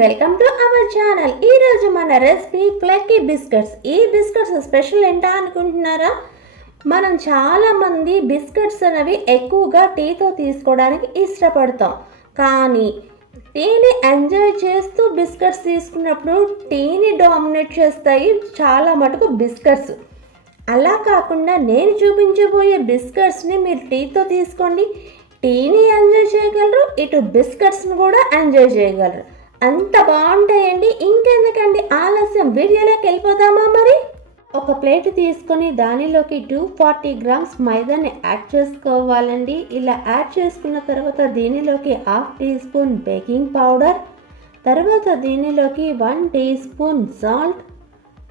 Welcome to our channel. ఈరోజు మన recipe ఫ్లెక్కీ biscuits. ఈ బిస్కెట్స్ స్పెషల్ ఏంటా అనుకుంటున్నారా? మనం చాలామంది బిస్కెట్స్ అనేవి ఎక్కువగా టీతో తీసుకోవడానికి ఇష్టపడతాం. కానీ టీని ఎంజాయ్ చేస్తూ బిస్కెట్స్ తీసుకున్నప్పుడు టీని డామినేట్ చేస్తాయి చాలా మటుకు బిస్కెట్స్. అలా కాకుండా నేను చూపించబోయే బిస్కెట్స్ని మీరు టీతో తీసుకోండి, టీని ఎంజాయ్ చేయగలరు, ఇటు బిస్కెట్స్ని కూడా ఎంజాయ్ చేయగలరు. అంత బాగుంటాయండి. ఇంకెందుకండి ఆలస్యం, వీడియోలోకి వెళ్ళిపోదామా? మరి ఒక ప్లేట్ తీసుకొని దానిలోకి 240 గ్రామ్స్ మైదాని యాడ్ చేసుకోవాలండి. ఇలా యాడ్ చేసుకున్న తర్వాత దీనిలోకి 1/2 టీ స్పూన్ బేకింగ్ పౌడర్, తర్వాత దీనిలోకి 1 టీ స్పూన్ సాల్ట్,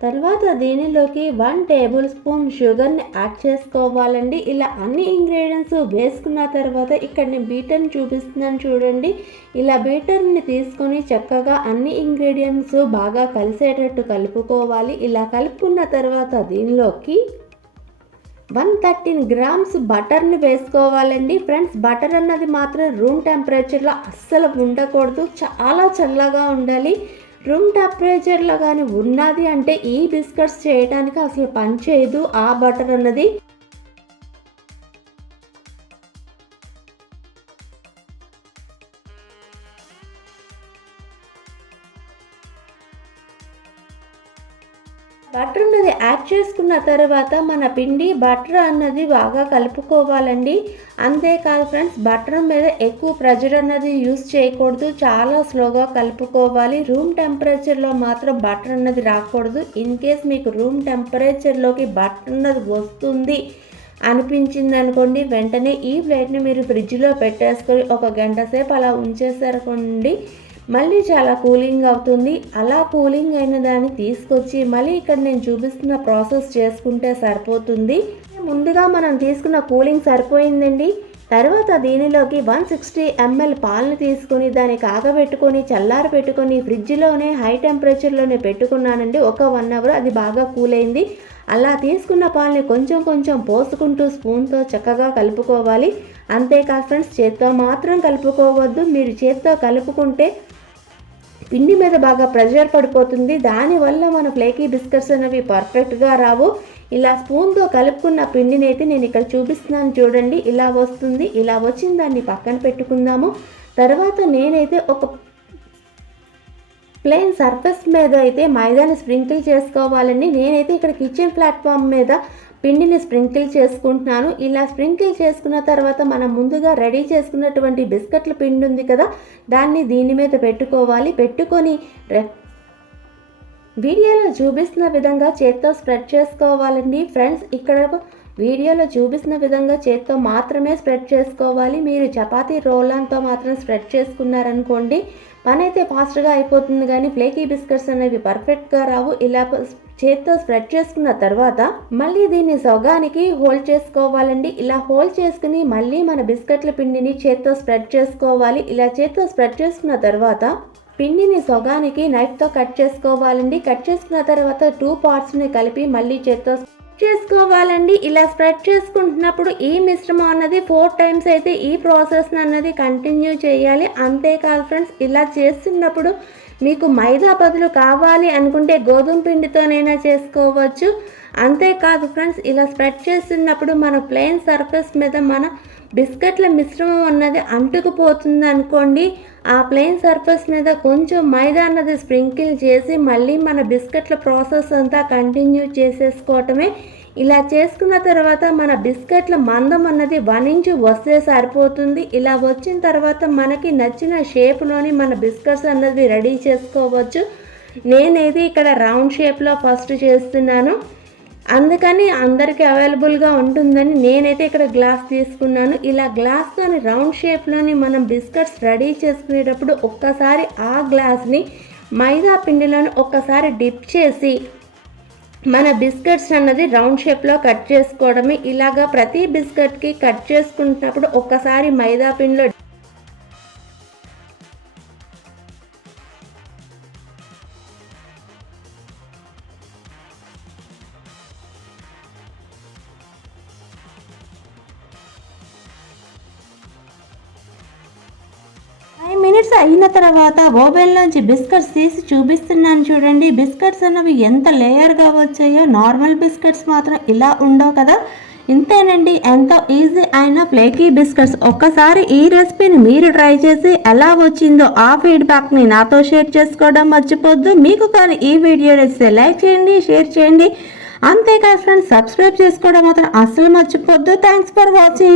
తర్వాత దీనిలోకి 1 టేబుల్ స్పూన్ షుగర్ని యాడ్ చేసుకోవాలండి. ఇలా అన్ని ఇంగ్రీడియంట్స్ వేసుకున్న తర్వాత ఇక్కడ నేను బీటర్ని చూపిస్తున్నాను చూడండి. ఇలా బీటర్ని తీసుకొని చక్కగా అన్ని ఇంగ్రీడియంట్స్ బాగా కలిసేటట్టు కలుపుకోవాలి. ఇలా కలుపుకున్న తర్వాత దీనిలోకి 113 గ్రామ్స్ బటర్ని వేసుకోవాలండి. ఫ్రెండ్స్, బటర్ అన్నది మాత్రం రూమ్ టెంపరేచర్లో అస్సలు ఉండకూడదు, చాలా చల్లగా ఉండాలి. రూమ్ టెంపరేచర్లో కానీ ఉన్నది అంటే ఈ బిస్కెట్స్ చేయడానికి అసలు పని చేయదు ఆ బటర్ అన్నది. బటర్ అన్నది యాడ్ చేసుకున్న తర్వాత మన పిండి బటర్ అన్నది బాగా కలుపుకోవాలండి. అంతేకాదు ఫ్రెండ్స్, బటర్ మీద ఎక్కువ ప్రెషర్ అన్నది యూస్ చేయకూడదు, చాలా స్లోగా కలుపుకోవాలి. రూమ్ టెంపరేచర్లో మాత్రం బటర్ అన్నది రాకూడదు. ఇన్ కేస్ మీకు రూమ్ టెంపరేచర్లోకి బటర్ అన్నది వస్తుంది అనిపించింది అనుకోండి, వెంటనే ఈ ప్లేట్ని మీరు ఫ్రిడ్జ్లో పెట్టేసుకొని 1 గంట సేపు అలా ఉంచేసారనుకోండి, మళ్ళీ చాలా కూలింగ్ అవుతుంది. అలా కూలింగ్ అయిన దాన్ని తీసుకొచ్చి మళ్ళీ ఇక్కడ నేను చూపిస్తున్న ప్రాసెస్ చేసుకుంటే సరిపోతుంది. ముందుగా మనం తీసుకున్న కూలింగ్ సరిపోయిందండి. తర్వాత దీనిలోకి 160 ml పాలను తీసుకొని దాన్ని కాగబెట్టుకొని చల్లారి పెట్టుకొని ఫ్రిడ్జ్లోనే హై టెంపరేచర్లోనే పెట్టుకున్నానండి. ఒక 1 అవర్ అది బాగా కూల్ అయింది. అలా తీసుకున్న పాలని కొంచెం కొంచెం పోసుకుంటూ స్పూన్తో చక్కగా కలుపుకోవాలి. అంతేకాదు ఫ్రెండ్స్, చేత్తో మాత్రం కలుపుకోవద్దు. మీరు చేత్తో కలుపుకుంటే పిండి మీద బాగా ప్రెషర్ పడిపోతుంది. దానివల్ల మన ఫ్లేకీ బిస్కెట్స్ అనేవి పర్ఫెక్ట్గా రావు. ఇలా స్పూన్తో కలుపుకున్న పిండిని అయితే నేను ఇక్కడ చూపిస్తున్నాను చూడండి. ఇలా వస్తుంది. ఇలా వచ్చిన దాన్ని పక్కన పెట్టుకుందాము. తర్వాత నేనైతే ఒక ప్లెయిన్ సర్ఫేస్ మీద అయితే మైదాని స్ప్రింకిల్ చేసుకోవాలండి. నేనైతే ఇక్కడ కిచెన్ ప్లాట్ఫామ్ మీద పిండిని స్ప్రింకిల్ చేసుకుంటున్నాను. ఇలా స్ప్రింకిల్ చేసుకున్న తర్వాత మనం ముందుగా రెడీ చేసుకున్నటువంటి బిస్కెట్ల పిండి ఉంది కదా, దాన్ని దీని మీద పెట్టుకోవాలి. పెట్టుకొని వీడియోలో చూపిస్తున్న విధంగా చేత్తో స్ప్రెడ్ చేసుకోవాలండి. ఫ్రెండ్స్, ఇక్కడ వీడియోలో చూపిస్తున్న విధంగా చేత్తో మాత్రమే స్ప్రెడ్ చేసుకోవాలి. మీరు చపాతీ రోలంతో మాత్రం స్ప్రెడ్ చేసుకున్నారనుకోండి, పని అయితే ఫాస్ట్గా అయిపోతుంది కానీ ఫ్లేకీ బిస్కెట్స్ అనేవి పర్ఫెక్ట్గా రావు. ఇలా చేత్తో స్ప్రెడ్ చేసుకున్న తర్వాత మళ్ళీ దీన్ని సగానికి హోల్డ్ చేసుకోవాలండి. ఇలా హోల్డ్ చేసుకుని మళ్ళీ మన బిస్కెట్ల పిండిని చేత్తో స్ప్రెడ్ చేసుకోవాలి. ఇలా చేత్తో స్ప్రెడ్ చేసుకున్న తర్వాత పిండిని సగానికి నైఫ్తో కట్ చేసుకోవాలండి. కట్ చేసుకున్న తర్వాత 2 పార్ట్స్ని కలిపి మళ్ళీ చేత్తో చేసుకోవాలండి. ఇలా స్ప్రెడ్ చేసుకుంటున్నప్పుడు ఈ మిశ్రమం అన్నది 4 టైమ్స్ అయితే ఈ ప్రాసెస్ అన్నది కంటిన్యూ చేయాలి. అంతేకాదు ఫ్రెండ్స్, ఇలా చేస్తున్నప్పుడు మీకు మైదా బదులు కావాలి అనుకుంటే గోధుమ పిండితోనైనా చేసుకోవచ్చు. అంతేకాదు ఫ్రెండ్స్, ఇలా స్ప్రెడ్ చేస్తున్నప్పుడు మన ప్లెయిన్ సర్ఫేస్ మీద మన బిస్కెట్ల మిశ్రమం అన్నది అంటుకుపోతుంది అనుకోండి, ఆ ప్లెయిన్ సర్ఫేస్ మీద కొంచెం మైదా అన్నది స్ప్రింకిల్ చేసి మళ్ళీ మన బిస్కెట్ల ప్రాసెస్ అంతా కంటిన్యూ చేసేసుకోవటమే. ఇలా చేసుకున్న తర్వాత మన బిస్కెట్ల మందం అన్నది 1 ఇంచ్ వస్తే సరిపోతుంది. ఇలా వచ్చిన తర్వాత మనకి నచ్చిన షేప్లోని మన బిస్కెట్స్ అన్నది రెడీ చేసుకోవచ్చు. నేనైతే ఇక్కడ రౌండ్ షేప్లో ఫస్ట్ చేస్తున్నాను, అందుకని అందరికీ అవైలబుల్గా ఉంటుందని నేనైతే ఇక్కడ గ్లాస్ తీసుకున్నాను. ఇలా గ్లాస్తోని రౌండ్ షేప్లోని మనం బిస్కెట్స్ రెడీ చేసుకునేటప్పుడు ఒక్కసారి ఆ గ్లాస్ని మైదా పిండిలోని ఒక్కసారి డిప్ చేసి మన బిస్కెట్స్ అన్నది రౌండ్ షేప్లో కట్ చేసుకోవడమే. ఇలాగా ప్రతి బిస్కెట్కి కట్ చేసుకుంటున్నప్పుడు ఒక్కసారి మైదా పిండిలో అయిన తర్వాత ఓవెన్లోంచి బిస్కెట్స్ తీసి చూపిస్తున్నాను చూడండి. బిస్కెట్స్ అన్నవి ఎంత లేయర్గా వచ్చాయో. నార్మల్ బిస్కెట్స్ మాత్రం ఇలా ఉండవు కదా. ఇంతేనండి, ఎంతో ఈజీ అయిన ఫ్లేకీ బిస్కెట్స్. ఒక్కసారి ఈ రెసిపీని మీరు ట్రై చేసి ఎలా వచ్చిందో ఆ ఫీడ్బ్యాక్ని నాతో షేర్ చేసుకోవడం మర్చిపోద్దు. మీకు కానీ ఈ వీడియో నచ్చితే లైక్ చేయండి, షేర్ చేయండి. అంతేకాదు ఫ్రెండ్స్, సబ్స్క్రైబ్ చేసుకోవడం మాత్రం అస్సలు మర్చిపోద్దు. Thanks for watching.